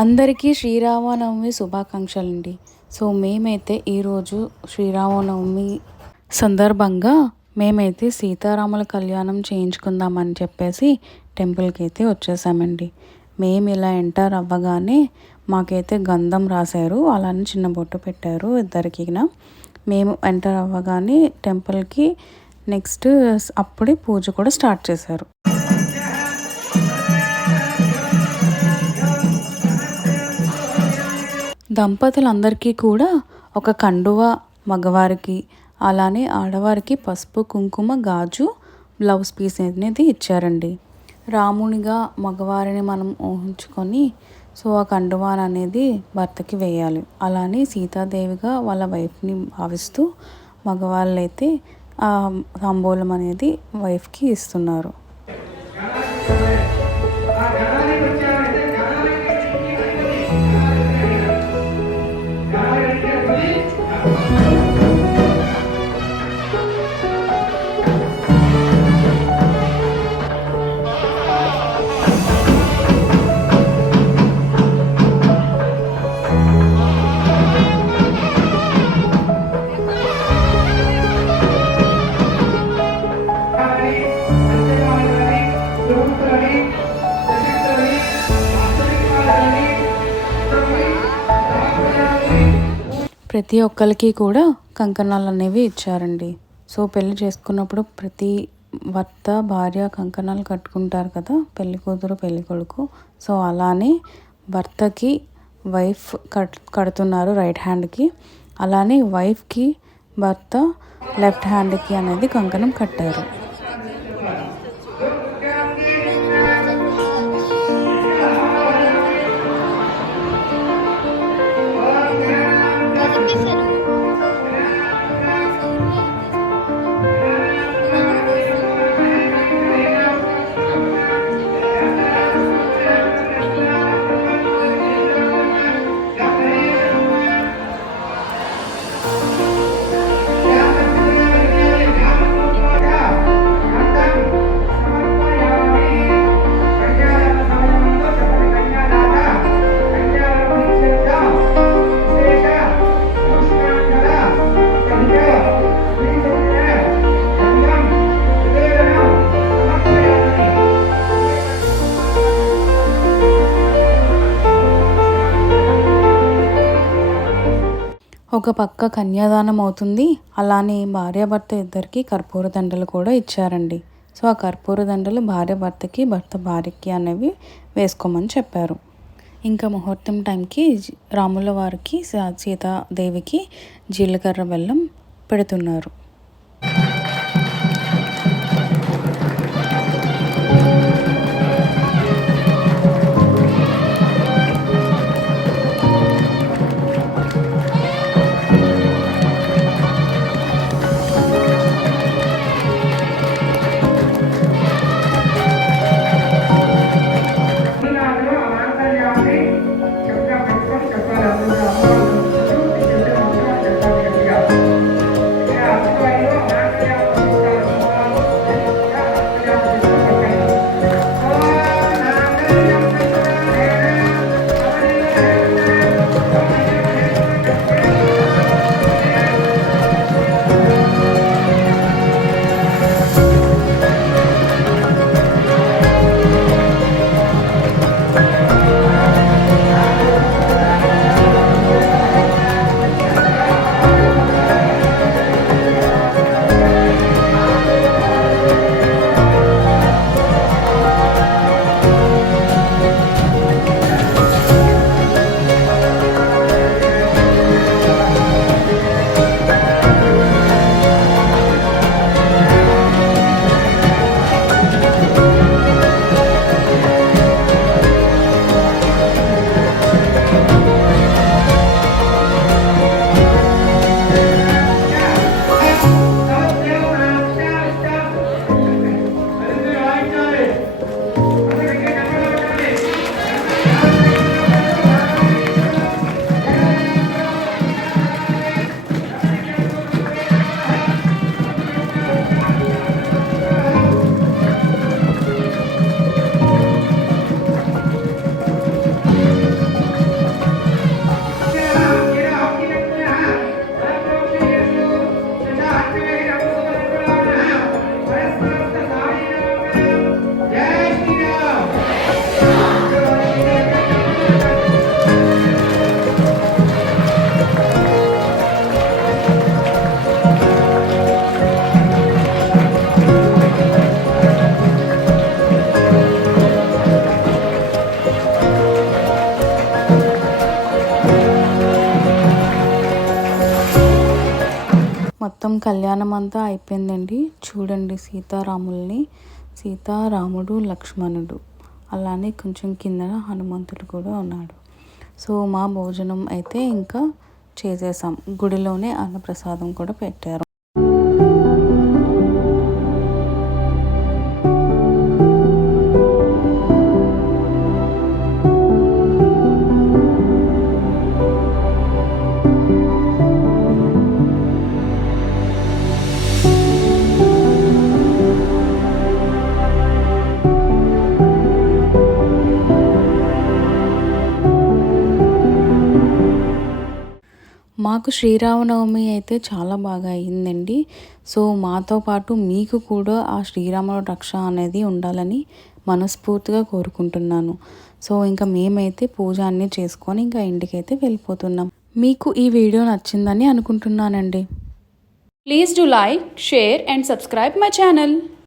అందరికీ శ్రీరామనవమి శుభాకాంక్షలు అండి సో మేమైతే ఈరోజు శ్రీరామనవమి సందర్భంగా మేమైతే సీతారాముల కళ్యాణం చేయించుకుందామని చెప్పేసి టెంపుల్కి అయితే వచ్చేసామండి. మేము ఇలా ఎంటర్ అవ్వగానే మాకైతే గంధం రాశారు. అలానే చిన్న బొట్టు పెట్టారు ఇద్దరికినా మేము ఎంటర్ అవ్వగానే టెంపుల్కి నెక్స్ట్ అప్పుడే పూజ కూడా స్టార్ట్ చేశారు. దంపతులందరికీ కూడా ఒక కండువ మగవారికి అలానే ఆడవారికి పసుపు కుంకుమ గాజు బ్లౌజ్ పీస్ అనేది ఇచ్చారండి. రామునిగా మగవారిని మనం ఊహించుకొని సో ఆ కండువాన్ అనేది భర్తకి వేయాలి. అలానే సీతాదేవిగా వాళ్ళ వైఫ్ని భావిస్తూ మగవాళ్ళైతే ఆ తాంబూలం అనేది వైఫ్కి ఇస్తున్నారు. ప్రతి ఒక్కరికి కూడా కంకణాలు అనేవి ఇచ్చారండి. సో పెళ్ళి చేసుకున్నప్పుడు ప్రతి భర్త భార్య కంకణాలు కట్టుకుంటారు కదా పెళ్ళి కూతురు పెళ్ళి కొడుకు. సో అలానే భర్తకి వైఫ్ కట్ కడుతున్నారు రైట్ హ్యాండ్కి. అలానే వైఫ్కి భర్త లెఫ్ట్ హ్యాండ్కి అనేది కంకణం కట్టారు. ఒక పక్క కన్యాదానం అవుతుంది. అలానే భార్యాభర్త ఇద్దరికి కర్పూర దండలు కూడా ఇచ్చారండి. సో ఆ కర్పూర దండలు భార్యభర్తకి భర్త భార్యకి అనేవి వేసుకోమని చెప్పారు. ఇంకా ముహూర్తం టైంకి రాముల వారికి సీతాదేవికి జీలకర్ర బెల్లం పెడుతున్నారు. కళ్యాణం అంతా అయిపోయిందండి. చూడండి సీతారాముల్ని. సీతారాముడు లక్ష్మణుడు. అలానే కొంచెం కిందన హనుమంతుడు కూడా ఉన్నాడు. సో మా భోజనం అయితే ఇంకా చేసేసాం. గుడిలోనే అన్నప్రసాదం కూడా పెట్టారు. మాకు శ్రీరామనవమి అయితే చాలా బాగా అయిందండి సో మాతో పాటు మీకు కూడా ఆ శ్రీరాముల రక్ష అనేది ఉండాలని మనస్ఫూర్తిగా కోరుకుంటున్నాను. సో ఇంకా మేమైతే పూజ అన్నీ చేసుకొని ఇంకా ఇంటికైతే వెళ్ళిపోతున్నాం. మీకు ఈ వీడియో నచ్చిందని అనుకుంటున్నానండి. Please do like share and subscribe my channel.